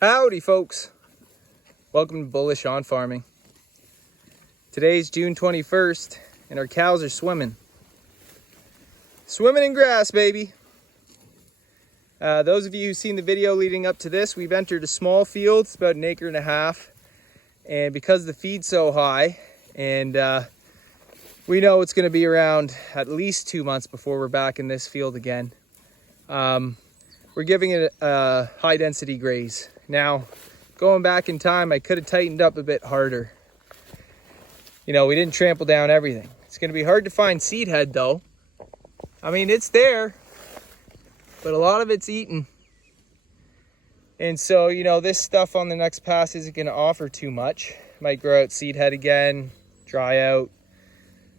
Howdy folks, welcome to Bullish on Farming. Today's June 21st and our cows are swimming in grass, baby. Those of you who've seen the video leading up to this, we've entered a small field. It's about 1.5 acres, and because the feed's so high and we know it's going to be around at least 2 months before we're back in this field again, we're giving it a high density graze. Now, going back in time, I could have tightened up a bit harder. You know, we didn't trample down everything. It's going to be hard to find seed head though. I mean, it's there, but a lot of it's eaten. And so, you know, this stuff on the next pass isn't going to offer too much. Might grow out seed head again, dry out,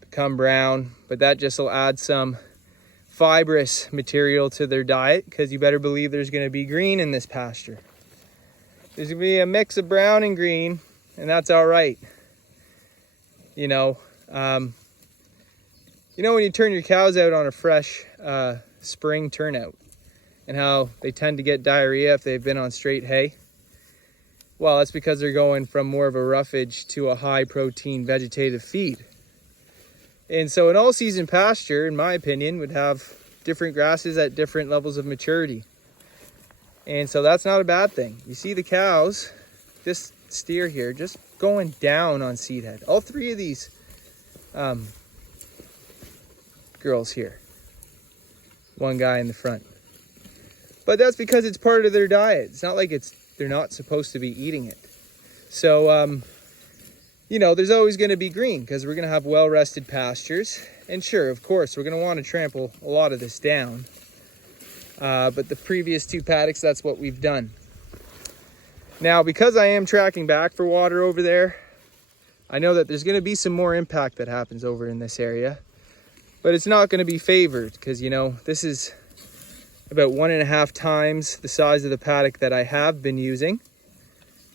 become brown, but that just will add some fibrous material to their diet, because you better believe there's going to be green in this pasture. There's going to be a mix of brown and green, and that's all right. You know, when you turn your cows out on a fresh spring turnout, and how they tend to get diarrhea if they've been on straight hay. Well, that's because they're going from more of a roughage to a high protein vegetative feed. And so an all-season pasture, in my opinion, would have different grasses at different levels of maturity. And so that's not a bad thing. You see the cows, this steer here, just going down on seed head. All three of these girls here. One guy in the front. But that's because it's part of their diet. It's not like they're not supposed to be eating it. So, you know, there's always going to be green because we're going to have well-rested pastures. And sure, of course, we're going to want to trample a lot of this down. But the previous 2 paddocks, that's what we've done. Now, because I am tracking back for water over there, I know that there's going to be some more impact that happens over in this area. But it's not going to be favored because, you know, this is about 1.5 times the size of the paddock that I have been using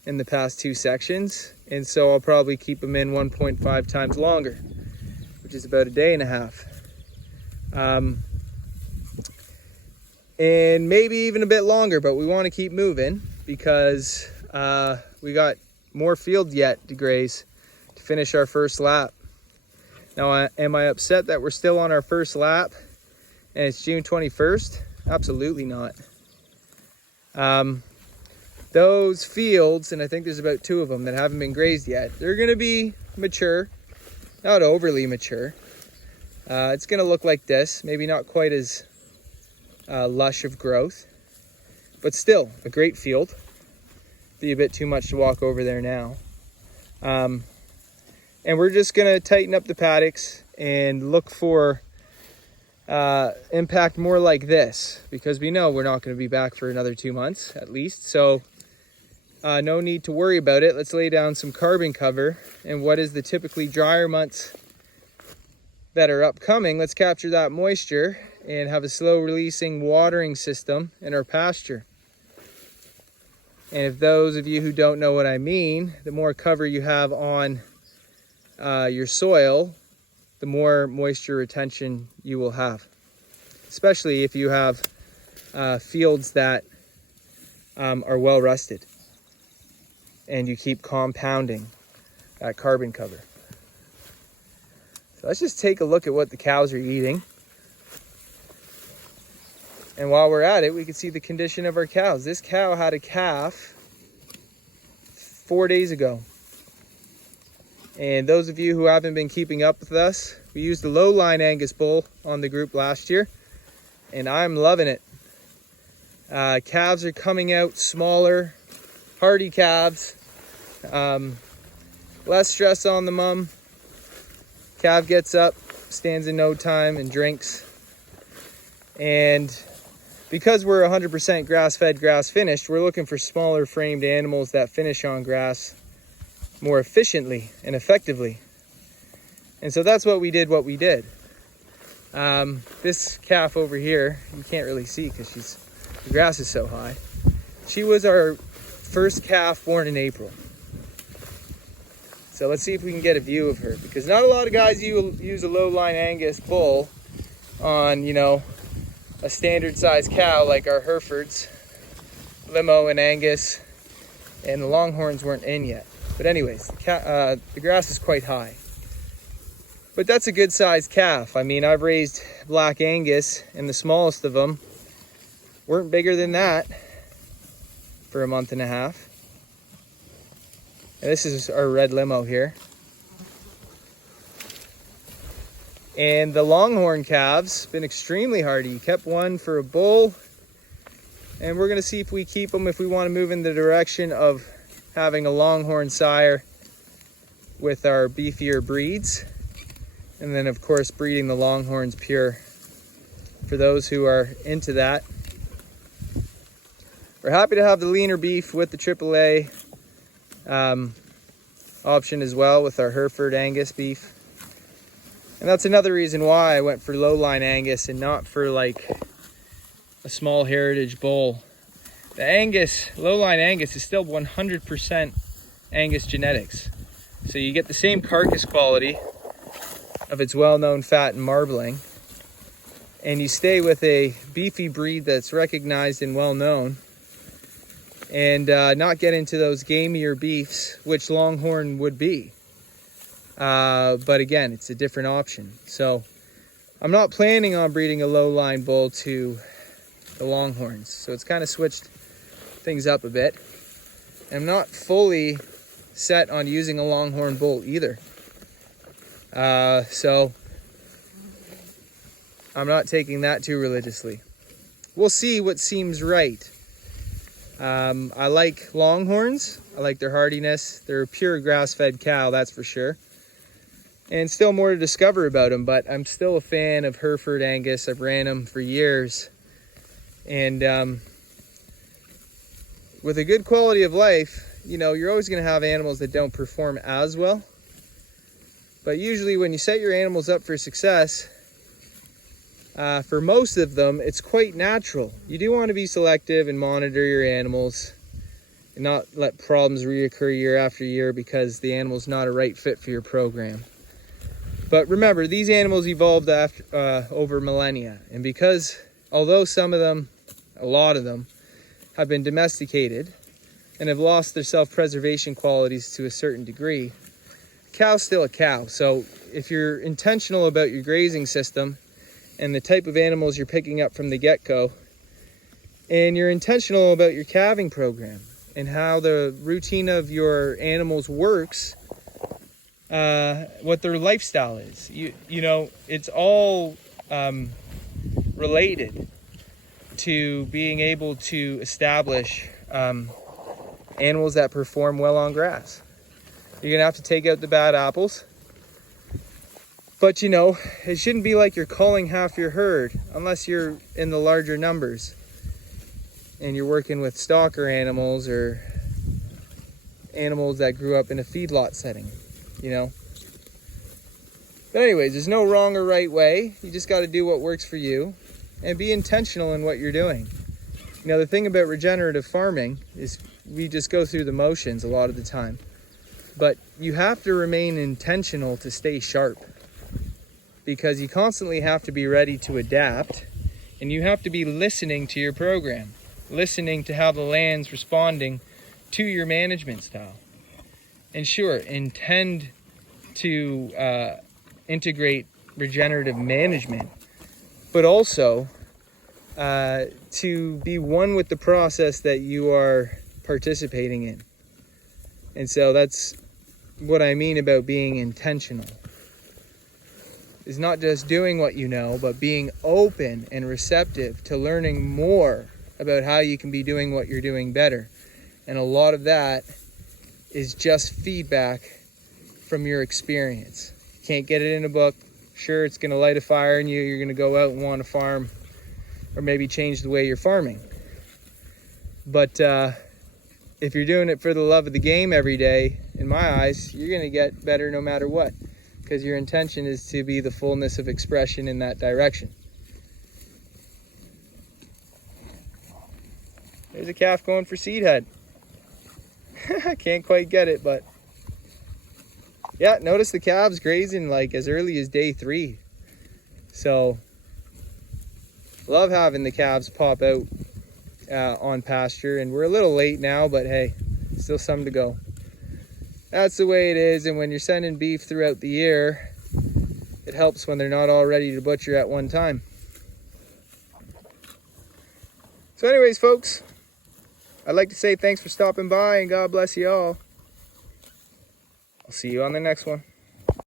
in the past 2 sections. And so I'll probably keep them in 1.5 times longer, which is about 1.5 days. And maybe even a bit longer, but we want to keep moving because we got more field yet to graze to finish our first lap. Now, am I upset that we're still on our first lap and it's June 21st? Absolutely not. Those fields, and I think there's about 2 of them that haven't been grazed yet, they're going to be mature, not overly mature. It's going to look like this, maybe not quite as lush of growth, but still a great field. Be a bit too much to walk over there now. And we're just going to tighten up the paddocks and look for impact more like this, because we know we're not going to be back for another 2 months at least. So no need to worry about it. Let's lay down some carbon cover, and what is the typically drier months that are upcoming, let's capture that moisture and have a slow releasing watering system in our pasture. And if those of you who don't know what I mean, the more cover you have on your soil, the more moisture retention you will have, especially if you have fields that are well rested and you keep compounding that carbon cover. So let's just take a look at what the cows are eating. And while we're at it, we can see the condition of our cows. This cow had a calf 4 days ago. And those of you who haven't been keeping up with us, we used a low line Angus bull on the group last year, and I'm loving it. Calves are coming out smaller, hardy calves, less stress on the mum. Calf gets up, stands in no time and drinks. And because we're 100% grass-fed, grass-finished, we're looking for smaller framed animals that finish on grass more efficiently and effectively. And so that's what we did. This calf over here, you can't really see because the grass is so high. She was our first calf born in April. So let's see if we can get a view of her, because not a lot of guys use a low line Angus bull on, you know, a standard size cow like our Herefords, Limo and Angus, and the longhorns weren't in yet. But anyways, the grass is quite high. But that's a good sized calf. I mean, I've raised Black Angus, and the smallest of them weren't bigger than that for a month and a half. And this is our red limo here. And the longhorn calves been extremely hardy. You kept one for a bull, and we're gonna see if we keep them if we want to move in the direction of having a longhorn sire with our beefier breeds. And then of course breeding the longhorns pure for those who are into that. We're happy to have the leaner beef with the AAA option as well with our Hereford Angus beef. And that's another reason why I went for low-line Angus and not for like a small heritage bull. The Angus, low-line Angus is still 100% Angus genetics. So you get the same carcass quality of its well-known fat and marbling, and you stay with a beefy breed that's recognized and well-known, and not get into those gamier beefs, which longhorn would be. But again, it's a different option. So I'm not planning on breeding a low-line bull to the longhorns, so it's kind of switched things up a bit. I'm not fully set on using a longhorn bull either. So I'm not taking that too religiously. We'll see what seems right. I like longhorns. I like their hardiness. They're a pure grass-fed cow, that's for sure. And still more to discover about them, but I'm still a fan of Hereford Angus. I've ran them for years. And with a good quality of life, you know, you're always going to have animals that don't perform as well. But usually when you set your animals up for success, for most of them, it's quite natural. You do want to be selective and monitor your animals and not let problems reoccur year after year because the animal's not a right fit for your program. But remember, these animals evolved over millennia. And because, although some of them, a lot of them, have been domesticated and have lost their self-preservation qualities to a certain degree, a cow's still a cow. So if you're intentional about your grazing system and the type of animals you're picking up from the get-go, and you're intentional about your calving program and how the routine of your animals works, what their lifestyle is. You know, it's all related to being able to establish animals that perform well on grass. You're gonna have to take out the bad apples, but you know, it shouldn't be like you're culling half your herd unless you're in the larger numbers and you're working with stalker animals or animals that grew up in a feedlot setting, you know. But anyways, there's no wrong or right way. You just got to do what works for you and be intentional in what you're doing. You know, the thing about regenerative farming is we just go through the motions a lot of the time. But you have to remain intentional to stay sharp, because you constantly have to be ready to adapt, and you have to be listening to your program, listening to how the land's responding to your management style. And sure, intend to integrate regenerative management, but also to be one with the process that you are participating in. And so that's what I mean about being intentional. Is not just doing what you know, but being open and receptive to learning more about how you can be doing what you're doing better. And a lot of that is just feedback from your experience. You can't get it in a book. Sure, it's going to light a fire in you. You're going to go out and want to farm or maybe change the way you're farming. But if you're doing it for the love of the game every day, in my eyes, you're going to get better no matter what, because your intention is to be the fullness of expression in that direction. There's a calf going for seed head. I can't quite get it, but yeah, notice the calves grazing like as early as day 3. So love having the calves pop out on pasture, and we're a little late now, but hey, Still some to go. That's the way it is, and when you're sending beef throughout the year, it helps when they're not all ready to butcher at one time. So anyways, folks, I'd like to say thanks for stopping by, and God bless you all. I'll see you on the next one.